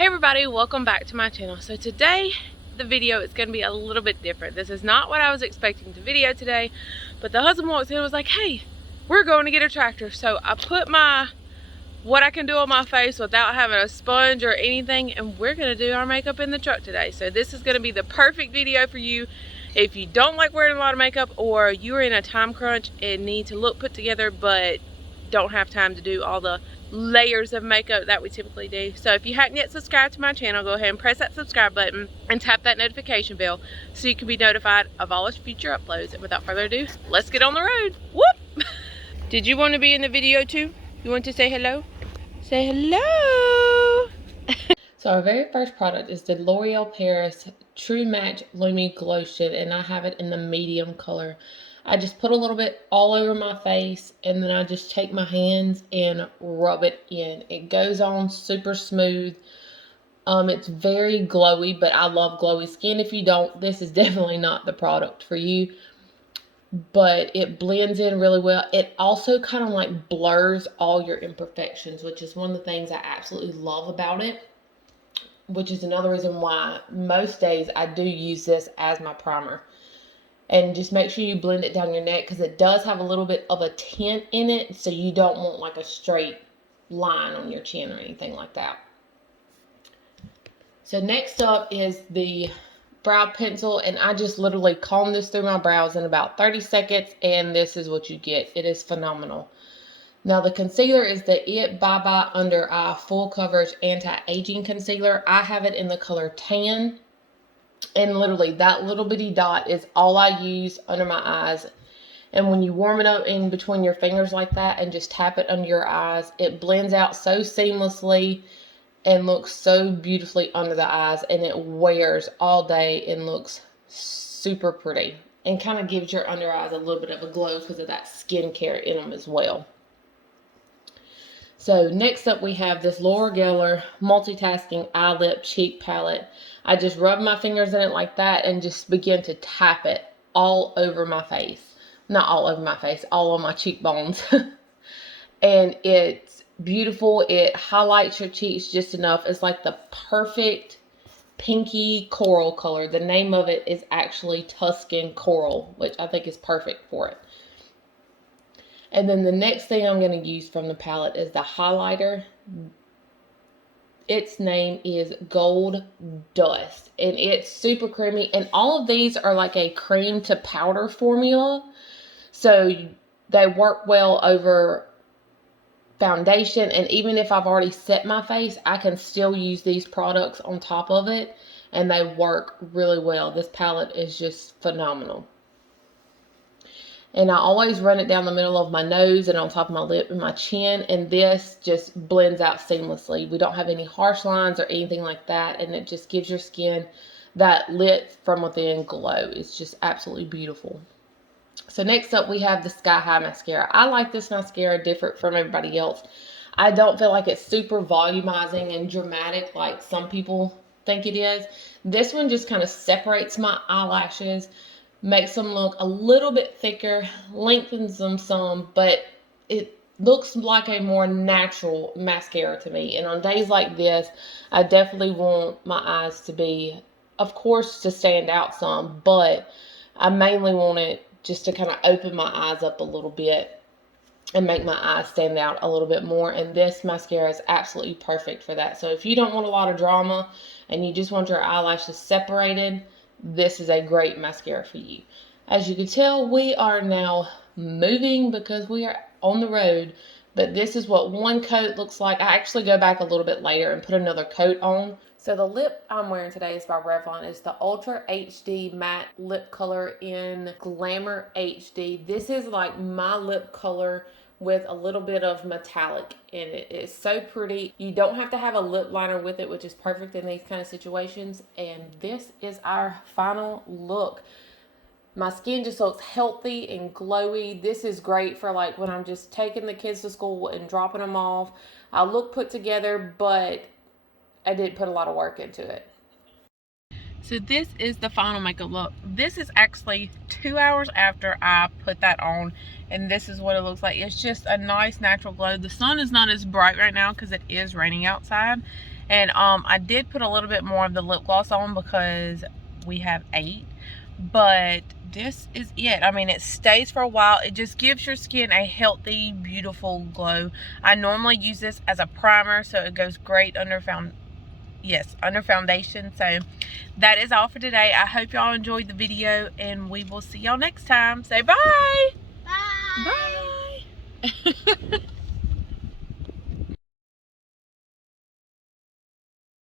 Hey everybody, welcome back to my channel. So today the video is going to be a little bit different. This is not what I was expecting to video today, but the husband walked in and was like, hey, we're going to get a tractor. So I put what I can do on my face without having a sponge or anything, and we're going to do our makeup in the truck today. So this is going to be the perfect video for you if you don't like wearing a lot of makeup, or you're in a time crunch and need to look put together but don't have time to do all the layers of makeup that we typically do. So if you haven't yet subscribed to my channel, go ahead and press that subscribe button and tap that notification bell so you can be notified of all its future uploads. And without further ado, let's get on the road. Whoop! Did you want to be in the video too? You want to say hello? Say hello! So our very first product is the L'Oreal Paris True Match Lumi Glotion, and I have it in the medium color. I just put a little bit all over my face, and then I just take my hands and rub it in. It goes on super smooth. It's very glowy, but I love glowy skin. If you don't, this is definitely not the product for you. But it blends in really well. It also kind of like blurs all your imperfections, which is one of the things I absolutely love about it. Which is another reason why most days I do use this as my primer. And just make sure you blend it down your neck, because it does have a little bit of a tint in it, so you don't want like a straight line on your chin or anything like that. So next up is the brow pencil, and I just literally comb this through my brows in about 30 seconds, and this is what you get. It is phenomenal. Now the concealer is the It Bye Bye Under Eye Full Coverage Anti-Aging Concealer. I have it in the color tan. And literally that little bitty dot is all I use under my eyes. And when you warm it up in between your fingers like that and just tap it under your eyes, it blends out so seamlessly and looks so beautifully under the eyes. And it wears all day and looks super pretty. And kind of gives your under eyes a little bit of a glow because of that skincare in them as well. So next up we have this Laura Geller Multitasking Eye Lip Cheek Palette. I just rub my fingers in it like that and just begin to tap it all over my face. Not all over my face, all on my cheekbones. And it's beautiful. It highlights your cheeks just enough. It's like the perfect pinky coral color. The name of it is actually Tuscan Coral, which I think is perfect for it. And then the next thing I'm going to use from the palette is the highlighter. Its name is Gold Dust, and it's super creamy. And all of these are like a cream to powder formula, so they work well over foundation. And even if I've already set my face, I can still use these products on top of it, and they work really well. This palette is just phenomenal. And I always run it down the middle of my nose and on top of my lip and my chin. And this just blends out seamlessly. We don't have any harsh lines or anything like that. And it just gives your skin that lit from within glow. It's just absolutely beautiful. So next up we have the Sky High Mascara. I like this mascara different from everybody else. I don't feel like it's super volumizing and dramatic like some people think it is. This one just kind of separates my eyelashes, makes them look a little bit thicker, lengthens them some, but it looks like a more natural mascara to me. And on days like this, I definitely want my eyes to be, of course, to stand out some, but I mainly want it just to kind of open my eyes up a little bit and make my eyes stand out a little bit more. And this mascara is absolutely perfect for that. So if you don't want a lot of drama and you just want your eyelashes separated, this is a great mascara for you. As you can tell, we are now moving because we are on the road, but this is what one coat looks like. I actually go back a little bit later and put another coat on. So the lip I'm wearing today is by Revlon. It's the Ultra HD Matte Lip Color in Glamour HD. This is like my lip color with a little bit of metallic in it. It's so pretty. You don't have to have a lip liner with it, which is perfect in these kind of situations. And this is our final look. My skin just looks healthy and glowy. This is great for like when I'm just taking the kids to school and dropping them off. I look put together, but I did put a lot of work into it. So this is the final makeup look. This is actually 2 hours after I put that on, and this is what it looks like. It's just a nice natural glow. The sun is not as bright right now because it is raining outside, And I did put a little bit more of the lip gloss on because we have 8. But this is it. I mean, it stays for a while. It just gives your skin a healthy, beautiful glow. I normally use this as a primer, so it goes great under foundation. So that is all for today. I hope y'all enjoyed the video, and we will see y'all next time. Say bye. Bye. Bye.